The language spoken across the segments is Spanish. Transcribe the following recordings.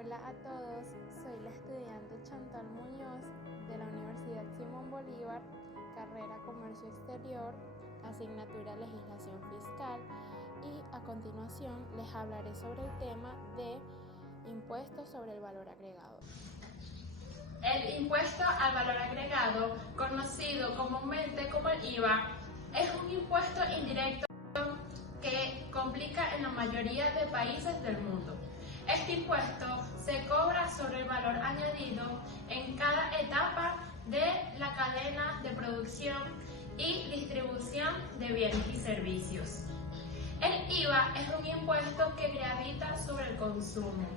Hola a todos, soy la estudiante Chantal Muñoz de la Universidad Simón Bolívar, carrera Comercio Exterior, asignatura Legislación Fiscal, y a continuación les hablaré sobre el tema de impuestos sobre el valor agregado. El impuesto al valor agregado, conocido comúnmente como el IVA, es un impuesto indirecto que complica en la mayoría de países del mundo. Este impuesto se cobra sobre el valor añadido en cada etapa de la cadena de producción y distribución de bienes y servicios. El IVA es un impuesto que gravita sobre el consumo,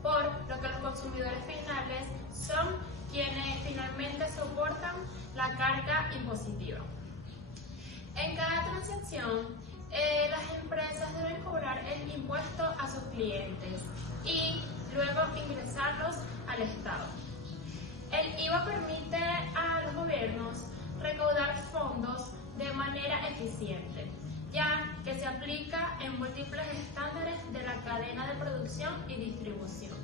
por lo que los consumidores finales son quienes finalmente soportan la carga impositiva. En cada transacción, las empresas deben cobrar el impuesto a sus clientes y luego ingresarlos al Estado. El IVA permite a los gobiernos recaudar fondos de manera eficiente, ya que se aplica en múltiples estándares de la cadena de producción y distribución.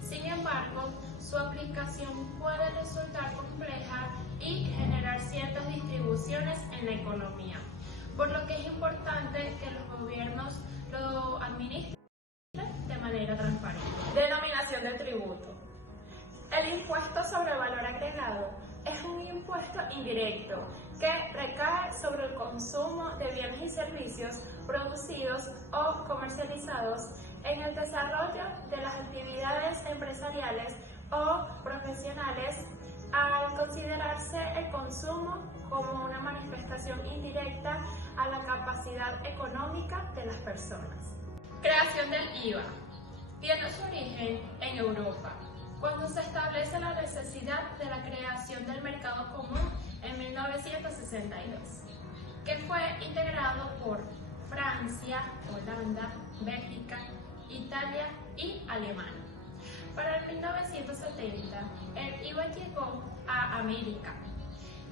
Sin embargo, su aplicación puede resultar compleja y generar ciertas distribuciones en la economía, por lo que es importante que los gobiernos lo administren de manera transparente. Denominación del tributo. El impuesto sobre el valor agregado es un impuesto indirecto que recae sobre el consumo de bienes y servicios producidos o comercializados en el desarrollo de las actividades empresariales o profesionales, al considerarse el consumo como una manifestación indirecta a la capacidad económica de las personas. Creación del IVA. Tiene su origen en Europa, cuando se establece la necesidad de la creación del mercado común en 1962, que fue integrado por Francia, Holanda, Bélgica, Italia y Alemania. Para el 1970, el IVA llegó a América.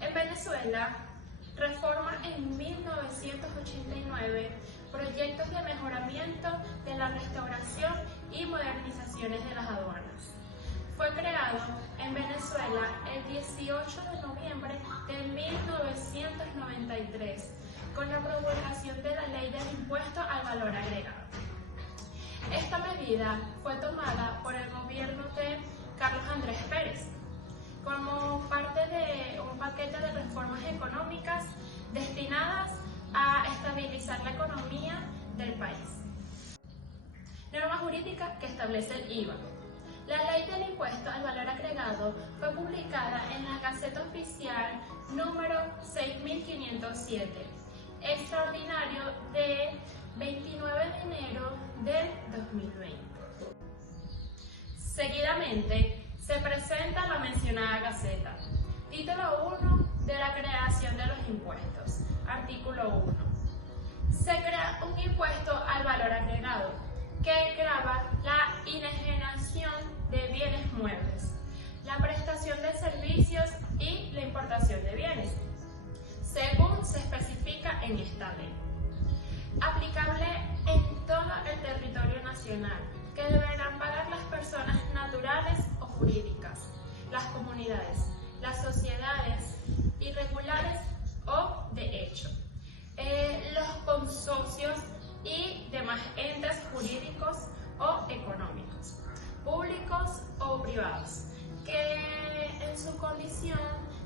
En Venezuela, reforma en 1989 proyectos de mejoramiento de la restauración y modernizaciones de las aduanas. Fue creado en Venezuela el 18 de noviembre de 1993 con la promulgación de la Ley del Impuesto al Valor Agregado. Esta medida fue tomada por el gobierno de Carlos Andrés Pérez como parte de un paquete de reformas económicas destinadas a estabilizar la economía del país. Norma jurídica que establece el IVA. La Ley del Impuesto al Valor Agregado fue publicada en la Gaceta Oficial número 6507, extraordinario de 29 de enero del 2020. Seguidamente, se presenta la mencionada Gaceta. Título 1 de la creación de los impuestos. Artículo 1. Se crea un impuesto al valor agregado que grava la enajenación de bienes muebles, la prestación de servicios y la importación de bienes, según se especifica en esta ley. Aplicable en todo el territorio nacional, que deberán pagar las personas naturales o jurídicas, las comunidades, las sociedades irregulares o de hecho, los consorcios y demás entes jurídicos o económicos, públicos o privados, que en su condición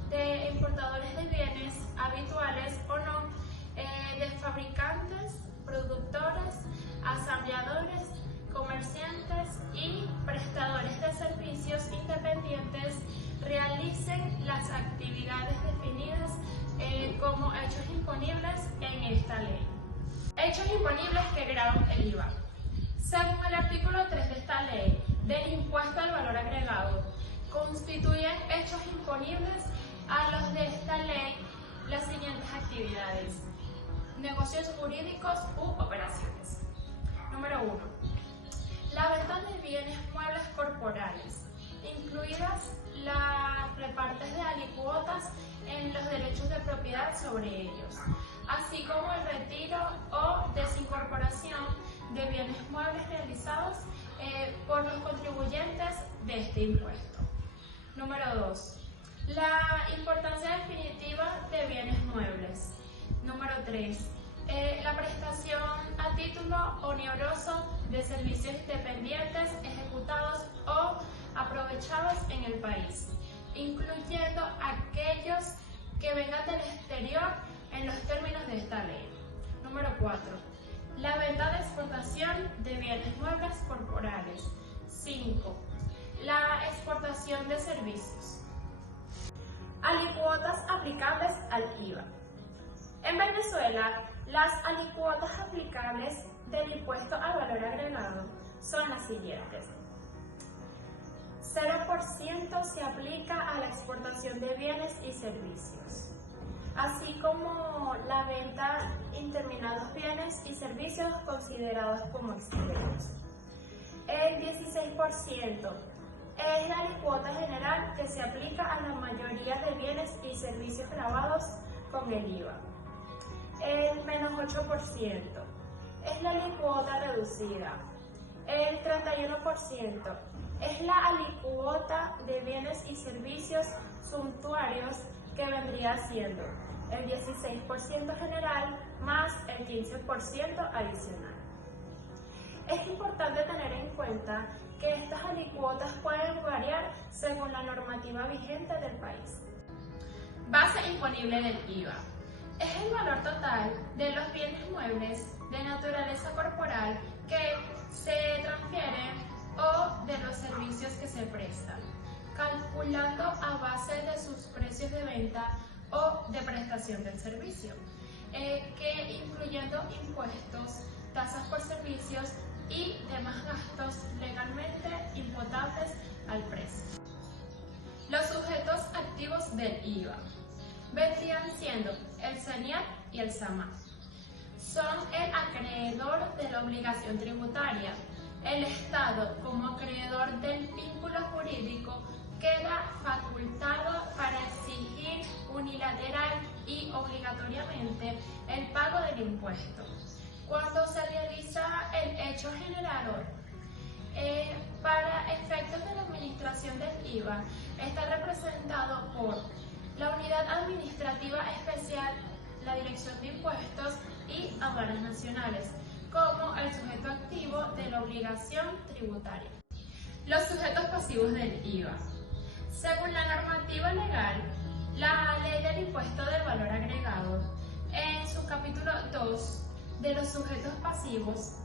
de importadores de bienes habituales o no, de fabricantes, productores, asambleadores, comerciantes y prestadores de servicios independientes realicen las actividades definidas como hechos imponibles en esta ley. Hechos imponibles que gravan el IVA. Según el artículo 3 de esta ley del impuesto al valor agregado, constituyen hechos imponibles a los de esta ley las siguientes actividades: negocios jurídicos u operaciones. Número 1. La venta de bienes muebles corporales, incluidas las repartes de alicuotas en los derechos de propiedad sobre ellos, así como el retiro o desincorporación de bienes muebles realizados por los contribuyentes contribuyentes de este impuesto. Número 2. La importancia definitiva de bienes muebles. Número 3. La prestación a título oneroso de servicios independientes ejecutados o aprovechados en el país, incluyendo aquellos que vengan del exterior en los términos de esta ley. Número 4. La venta de exportación de bienes muebles corporales. 5. La exportación de servicios. Alícuotas aplicables al IVA. En Venezuela, las alícuotas aplicables del impuesto al valor agregado son las siguientes. 0% se aplica a la exportación de bienes y servicios, así como la venta de determinados bienes y servicios considerados como extranjeros. El 16% es la alícuota general que se aplica a la mayoría de bienes y servicios gravados con el IVA. El menos 8% es la alícuota reducida. El 31% es la alícuota de bienes y servicios suntuarios, que vendría siendo el 16% general más el 15% adicional. Es importante tener en cuenta que estas alícuotas pueden variar según la normativa vigente del país. Base imponible del IVA. Es el valor total de los bienes muebles de naturaleza corporal que se transfieren o de los servicios que se prestan, calculando a base de sus precios de venta o de prestación del servicio, que incluyendo impuestos, tasas por servicios y demás gastos legalmente imputables al precio. Los sujetos activos del IVA vendrían siendo el CENIAT y el SAMAT. Son el acreedor de la obligación tributaria. El Estado, como acreedor del vínculo jurídico, queda facultado para exigir unilateral y obligatoriamente el pago del impuesto. Cuando se realiza el hecho generador, para efectos de la administración del IVA, está representado por la Unidad Administrativa Especial, la Dirección de Impuestos y Aduanas Nacionales, como el sujeto activo de la obligación tributaria. Los sujetos pasivos del IVA. Según la normativa legal, la Ley del Impuesto del Valor Agregado, en su capítulo 2 de los sujetos pasivos,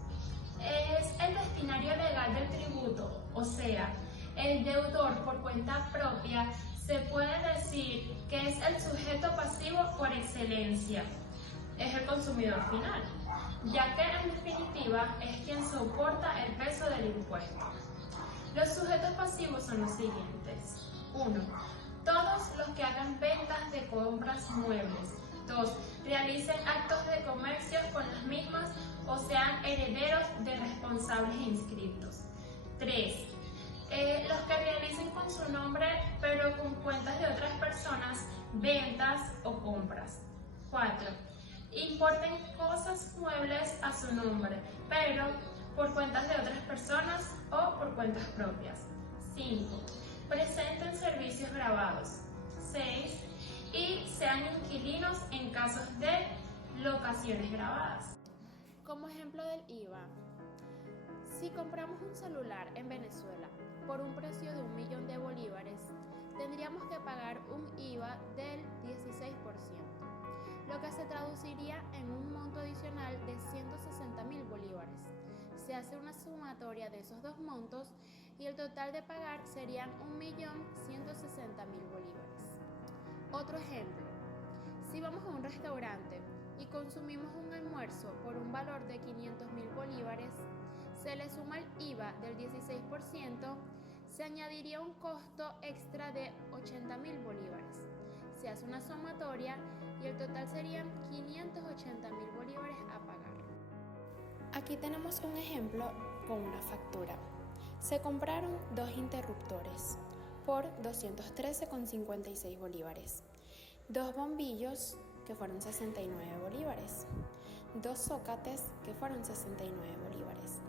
es el destinario legal del tributo, o sea, el deudor por cuenta propia. Se puede decir que es el sujeto pasivo por excelencia. Es el consumidor final, ya que en definitiva es quien soporta el peso del impuesto. Los sujetos pasivos son los siguientes. 1. Todos los que hagan ventas de compras muebles. 2. Realicen actos de comercio con las mismas o sean herederos de responsables inscritos. 3. Los que realicen con su nombre pero con cuentas de otras personas ventas o compras. 4. Importen cosas muebles a su nombre pero por cuentas de otras personas o por cuentas propias. 5. Presenten servicios grabados. 6. Y sean inquilinos en casos de locaciones grabadas. Como ejemplo del IVA, si compramos un celular en Venezuela por un precio de 1 millón de bolívares, tendríamos que pagar un IVA del 16%, lo que se traduciría en un monto adicional de 160.000 bolívares. Se hace una sumatoria de esos dos montos y el total de pagar serían 1.160.000 bolívares. Otro ejemplo, si vamos a un restaurante y consumimos un almuerzo por un valor de 500.000 bolívares, se le suma el IVA del 16%, se añadiría un costo extra de 80.000 bolívares. Se hace una sumatoria y el total serían 580.000 bolívares a pagar. Aquí tenemos un ejemplo con una factura. Se compraron 2 interruptores por 213,56 bolívares, 2 bombillos que fueron 69 bolívares, 2 zócates que fueron 69 bolívares,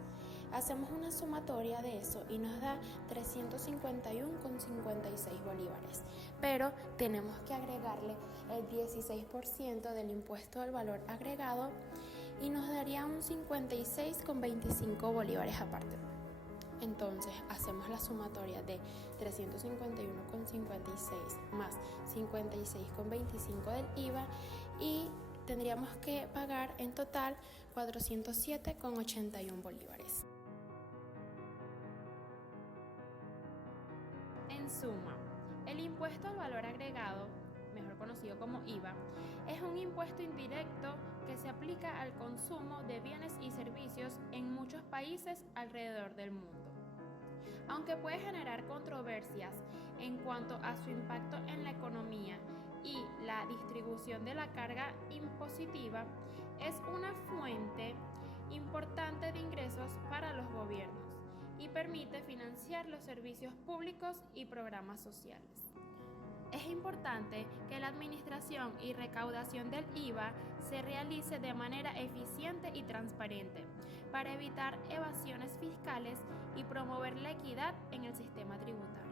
Hacemos una sumatoria de eso y nos da 351,56 bolívares, pero tenemos que agregarle el 16% del impuesto al valor agregado y nos daría un 56,25 bolívares aparte. Entonces hacemos la sumatoria de 351,56 más 56,25 del IVA y tendríamos que pagar en total 407,81 bolívares. En suma, el impuesto al valor agregado, mejor conocido como IVA, es un impuesto indirecto que se aplica al consumo de bienes y servicios en muchos países alrededor del mundo. Aunque puede generar controversias en cuanto a su impacto en la economía y la distribución de la carga impositiva, es una fuente importante de ingresos para los gobiernos y permite financiar los servicios públicos y programas sociales. Es importante que la administración y recaudación del IVA se realice de manera eficiente y transparente para evitar evasiones fiscales y promover la equidad en el sistema tributario.